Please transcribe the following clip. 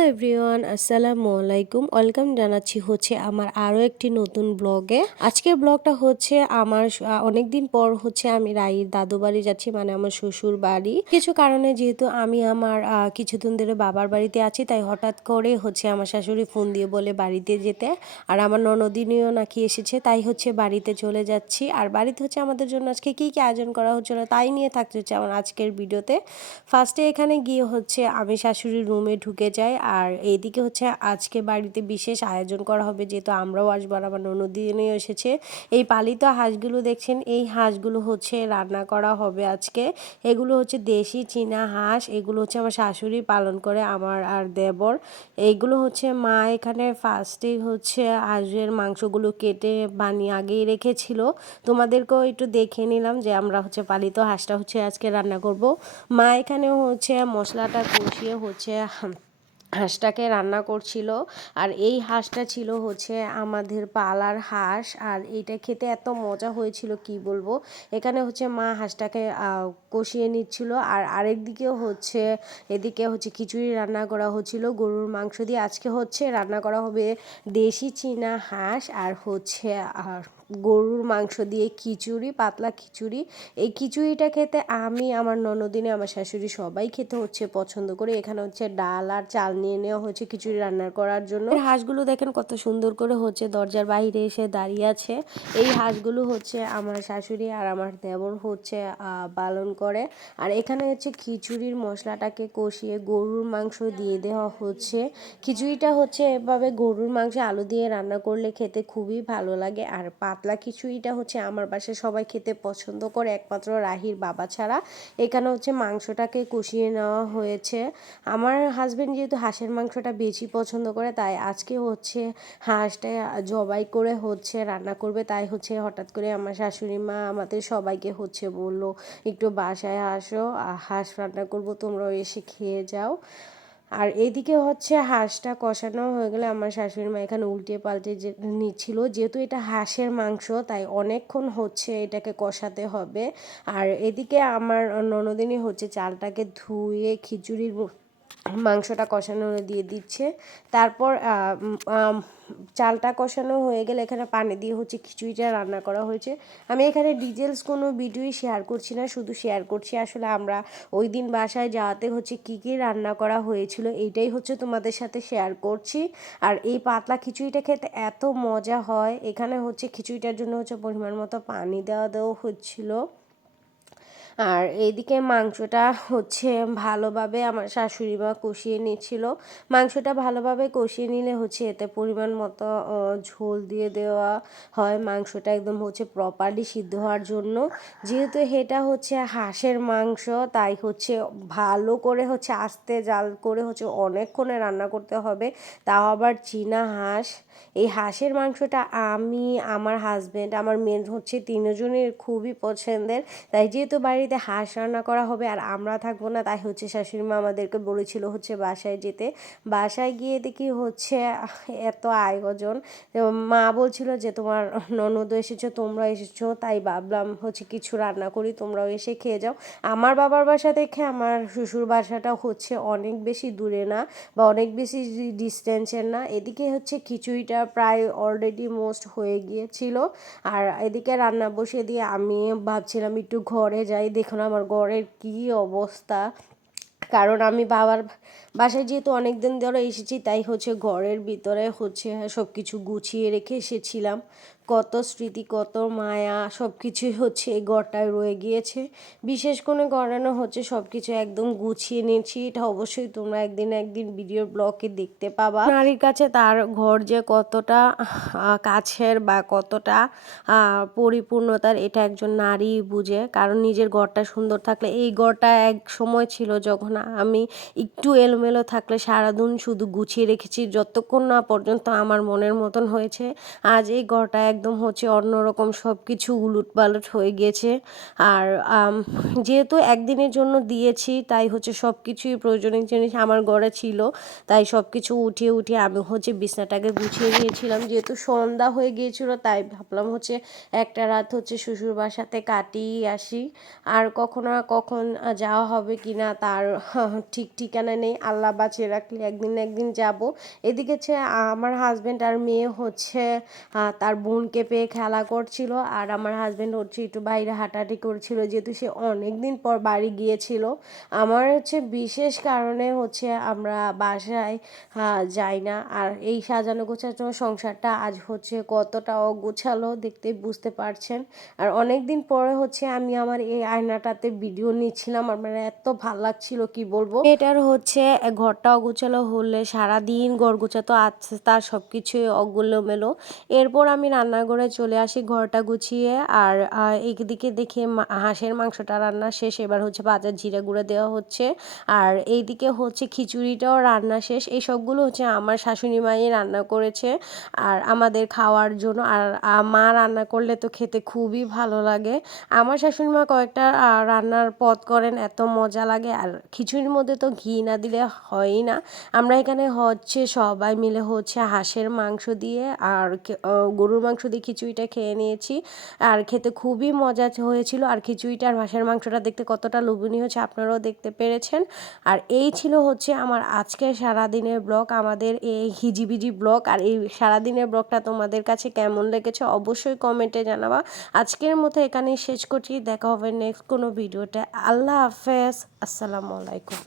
Hello everyone, আসসালামু আলাইকুম। Welcome জানাচ্ছি হচ্ছে আমার আরও একটি নতুন ব্লগে। আজকের ব্লগটা হচ্ছে আমার অনেকদিন পর হচ্ছে আমি রাইর দাদু বাড়ি যাচ্ছি, মানে আমার শ্বশুর বাড়ি। কিছু কারণে যেহেতু আমি আমার কিছুদিন ধরে বাবার বাড়িতে আছি, তাই হঠাৎ করে হচ্ছে আমার শাশুড়ি ফোন দিয়ে বলে বাড়িতে যেতে। আর আমার ননদিনীও নাকি এসেছে, তাই হচ্ছে বাড়িতে চলে যাচ্ছি। আর বাড়িতে হচ্ছে আমাদের জন্য আজকে কী কী আয়োজন করা হচ্ছিল তাই নিয়ে থাকতে হচ্ছে আমার আজকের ভিডিওতে। ফার্স্টে এখানে গিয়ে হচ্ছে আমি শাশুড়ির রুমে ঢুকে যাই। আর এইদিকে হচ্ছে আজকে বাড়িতে বিশেষ আয়োজন করা হবে, যেহেতু আমরাও আসবো আর আমার ননদিনীও এসেছে। এই পালিত হাঁসগুলো দেখছেন, এই হাঁসগুলো হচ্ছে রান্না করা হবে আজকে। এগুলো হচ্ছে দেশি চীনা হাঁস, এগুলো হচ্ছে আমার শাশুড়ি পালন করে, আমার আর দেবর। এইগুলো হচ্ছে মা এখানে ফার্স্টেই হচ্ছে হাঁসের মাংসগুলো কেটে বানিয়ে আগেই রেখেছিল। তোমাদেরকেও একটু দেখে নিলাম যে আমরা হচ্ছে পালিত হাঁসটা হচ্ছে আজকে রান্না করব। মা এখানেও হচ্ছে মশলাটা কষিয়ে হচ্ছে হাঁসটাকে রান্না করছিল। আর এই হাঁসটা ছিল হচ্ছে আমাদের পালার হাঁস, আর এইটা খেতে এত মজা হয়েছিল কি বলবো। এখানে হচ্ছে মা হাঁসটাকে কষিয়ে নিচ্ছিল। আর আরেক দিকেও হচ্ছে এদিকে হচ্ছে খিচুড়ি রান্না করা হচ্ছিল গরুর মাংস দিয়ে। আজকে হচ্ছে রান্না করা হবে দেশি চীনা হাঁস আর হচ্ছে গরুর মাংস দিয়ে খিচুড়ি, পাতলা খিচুড়ি। এই খিচুড়িটা খেতে আমি, আমার ননদিনী, আমার শাশুড়ি সবাই খেতে হচ্ছে পছন্দ করি। এখানে হচ্ছে ডাল আর চাল নিয়ে নেওয়া হচ্ছে খিচুড়ি রান্না করার জন্য। হাঁসগুলো দেখেন কত সুন্দর করে হচ্ছে দরজার বাইরে এসে দাঁড়িয়ে আছে। এই হাঁসগুলো হচ্ছে আমার শাশুড়ি আর আমার দেবর হচ্ছে পালন করে। আর এখানে হচ্ছে খিচুড়ির মশলাটাকে কষিয়ে গরুর মাংস দিয়ে দেওয়া হচ্ছে। খিচুড়িটা হচ্ছে এভাবে গরুর মাংস আলু দিয়ে রান্না করলে খেতে খুবই ভালো লাগে। আর পাতলা খিচুড়িটা হচ্ছে আমার বাসায় সবাই খেতে পছন্দ করে, একমাত্র রাহির বাবা ছাড়া। এখানে হচ্ছে মাংসটাকে কষিয়ে নেওয়া হয়েছে। আমার হাজবেন্ড যেহেতু হাঁসের মাংসটা বেশি পছন্দ করে, তাই আজকে হচ্ছে হাঁসটা জবাই করে হচ্ছে রান্না করবে। তাই হচ্ছে হঠাৎ করে আমার শাশুড়ি মা আমাদের সবাইকে হচ্ছে বলল একটু বাসায় আসো, হাঁস রান্না করবো, তোমরাও এসে খেয়ে যাও। আর এইদিকে হচ্ছে হাঁসটা কষানো হয়ে গেলে আমার শাশুড়ি মা এখানে উল্টে পাল্টে নিচ্ছিল, যেহেতু এটা হাঁসের মাংস তাই অনেকক্ষণ হচ্ছে এটাকে কষাতে হবে। আর এদিকে আমার ননদিনী হচ্ছে চালটাকে ধুয়ে খিচুড়ির মাংসটা কষানো দিয়ে দিচ্ছে। তারপর চালটা কষানো হয়ে গেলে এখানে পানি দিয়ে হচ্ছে খিচুড়িটা রান্না করা হয়েছে। আমি এখানে ডিটেলস কোনো ভিডিওই শেয়ার করছি না, শুধু শেয়ার করছি আসলে আমরা ওই দিন বাসায় যাওয়াতে হচ্ছে কী কী রান্না করা হয়েছিল এইটাই হচ্ছে তোমাদের সাথে শেয়ার করছি। আর এই পাতলা খিচুড়িটা খেতে এত মজা হয়। এখানে হচ্ছে খিচুড়িটার জন্য হচ্ছে পরিমাণ মতো পানি দেওয়া হচ্ছিল। আর এইদিকে মাংসটা হচ্ছে ভালোভাবে আমার শাশুড়ি মা কষিয়ে নিচ্ছিল। মাংসটা ভালোভাবে কষিয়ে নিলে হচ্ছে এতে পরিমাণ মতো ঝোল দিয়ে দেওয়া হয় মাংসটা একদম হচ্ছে প্রপারলি সিদ্ধ হওয়ার জন্য। যেহেতু এটা হচ্ছে হাঁসের মাংস, তাই হচ্ছে ভালো করে হচ্ছে আস্তে জাল করে হচ্ছে অনেকক্ষণে রান্না করতে হবে, তাও আবার চীনা হাঁস। এই হাঁসের মাংসটা আমি, আমার হাজব্যান্ড, আমার মেয়ে হচ্ছে তিনজনের খুবই পছন্দের। তাই যেহেতু বাড়িতে হাঁস রান্না করা হবে আর আমরা থাকবো না, তাই হচ্ছে শাশুড়ি মা আমাদেরকে বলেছিল হচ্ছে বাসায় যেতে। বাসায় গিয়ে দেখি হচ্ছে এত আয়োজন। মা বলছিল যে তোমার ননদও এসেছো, তোমরা এসেছো, তাই ভাবলাম হচ্ছে কিছু রান্না করি, তোমরাও এসে খেয়ে যাও। আমার বাবার বাসা থেকে আমার শ্বশুর বাসাটা হচ্ছে অনেক বেশি দূরে না বা অনেক বেশি ডিস্টেন্সের না। এদিকে হচ্ছে খিচুড়িটা প্রায় অলরেডি মোস্ট হয়ে গিয়েছিল। আর এদিকে রান্না বসিয়ে দিয়ে আমি ভাবছিলাম একটু ঘরে যাই। দেখুন আমার ঘরের কী অবস্থা, কারণ আমি বাবার বাসায় যেহেতু অনেক দিন ধরে এসেছি, তাই হচ্ছে ঘরের ভিতরে হচ্ছে সব কিছু গুছিয়ে রেখে এসেছিলাম। কত স্মৃতি, কত মায়া, সব কিছুই হচ্ছে এই ঘরটায় রয়ে গিয়েছে। বিশেষ করে গড়ানো হচ্ছে সব কিছু একদম গুছিয়ে নিয়েছি। এটা অবশ্যই তোমরা একদিন একদিন ভিডিও ব্লগে দেখতে পাবা। নারীর কাছে তার ঘর যে কতটা কাছের বা কতটা পরিপূর্ণতার, এটা একজন নারী বুঝে। কারণ নিজের ঘরটা সুন্দর থাকলে, এই ঘরটা এক সময় ছিল যখন আমি একটু এলোমেলো থাকলে সারাদিন শুধু গুছিয়ে রেখেছি, যতক্ষণ না পর্যন্ত আমার মনের মতন হয়েছে। আজ এই ঘরটা একদম হচ্ছে অন্যরকম সব কিছু উলটপালট হয়ে গিয়েছে। আর যেহেতু একদিনের জন্য দিয়েছি তাই হচ্ছে সব কিছুই প্রয়োজনীয় জিনিস আমার ঘরে ছিল, তাই সব কিছু উঠিয়ে উঠিয়ে আমি হচ্ছে বিছনাটাকে গুছিয়ে নিয়েছিলাম। যেহেতু সন্ধ্যা হয়ে গিয়েছিল তাই ভাবলাম হচ্ছে একটা রাত হচ্ছে শ্বশুর বাসাতে কাটিয়ে আসি। আর কখনো না কখন যাওয়া হবে কিনা তার ঠিক ঠিকানা নেই, আল্লাহ বাঁচিয়ে রাখলে একদিন না একদিন যাব। এদিকে হচ্ছে আমার হাজব্যান্ড আর মেয়ে হচ্ছে তার বোনকে পেয়ে খেলা করছিল, আর আমার হাজব্যান্ড হচ্ছে একটু বাইরে হাঁটাহাঁটি করছিল, যেহেতু সে অনেক দিন পর বাড়ি গিয়েছিল। আমার হচ্ছে বিশেষ কারণে হচ্ছে আমরা বাসায় যাই না। আর এই সাজানো গোছানো সংসারটা আজ হচ্ছে কতটা অগোছালো দেখতেই বুঝতে পারছেন। আর অনেক দিন পরে হচ্ছে আমি আমার এই আয়নাটাতে ভিডিও নিচ্ছিলাম, আমার এত ভাল লাগছিল কি বলবো। এটার হচ্ছে ঘরটা অগোছালো হলে সারাদিন ঘর গোছাতো আছে তার সব কিছুই অগোলোমেলো। এরপর আমি রান্নাঘরে চলে আসি ঘরটা গুছিয়ে। আর এইদিকে দেখি হাঁসের মাংসটা রান্না শেষ, এবার হচ্ছে বাজার জিরা গুঁড়া দেওয়া হচ্ছে। আর এইদিকে হচ্ছে খিচুড়িটাও রান্না শেষ। এই সবগুলো হচ্ছে আমার শাশুড়ি মাই রান্না করেছে আর আমাদের খাওয়ার জন্য। আর মা রান্না করলে তো খেতে খুবই ভালো লাগে। আমার শাশুড়ি মা কয়েকটা রান্নার পদ করেন, এত মজা লাগে। আর খিচুড়ির মধ্যে তো ঘি না দিলে হয়ই না। আমরা এখানে হচ্ছে সবাই মিলে হচ্ছে হাঁসের মাংস দিয়ে আর গরুর মাংস দিয়ে খিচুড়িটা খেয়ে নিয়েছি। আর খেতে খুবই মজা হয়েছিল। আর খিচুড়িটা আর হাঁসের মাংসটা দেখতে কতটা লোভনীয় হচ্ছে আপনারাও দেখতে পেরেছেন। আর এই ছিল হচ্ছে আমার আজকের সারাদিনের ব্লগ, আমাদের এই হিজিবিজি ব্লগ। আর এই সারাদিনের ব্লগটা তোমাদের কাছে কেমন লেগেছে অবশ্যই কমেন্টে জানাবা। আজকের মতো এখানেই শেষ করছি, দেখা হবে নেক্সট কোনো ভিডিওতে। আল্লাহ হাফেজ, আসসালামু আলাইকুম।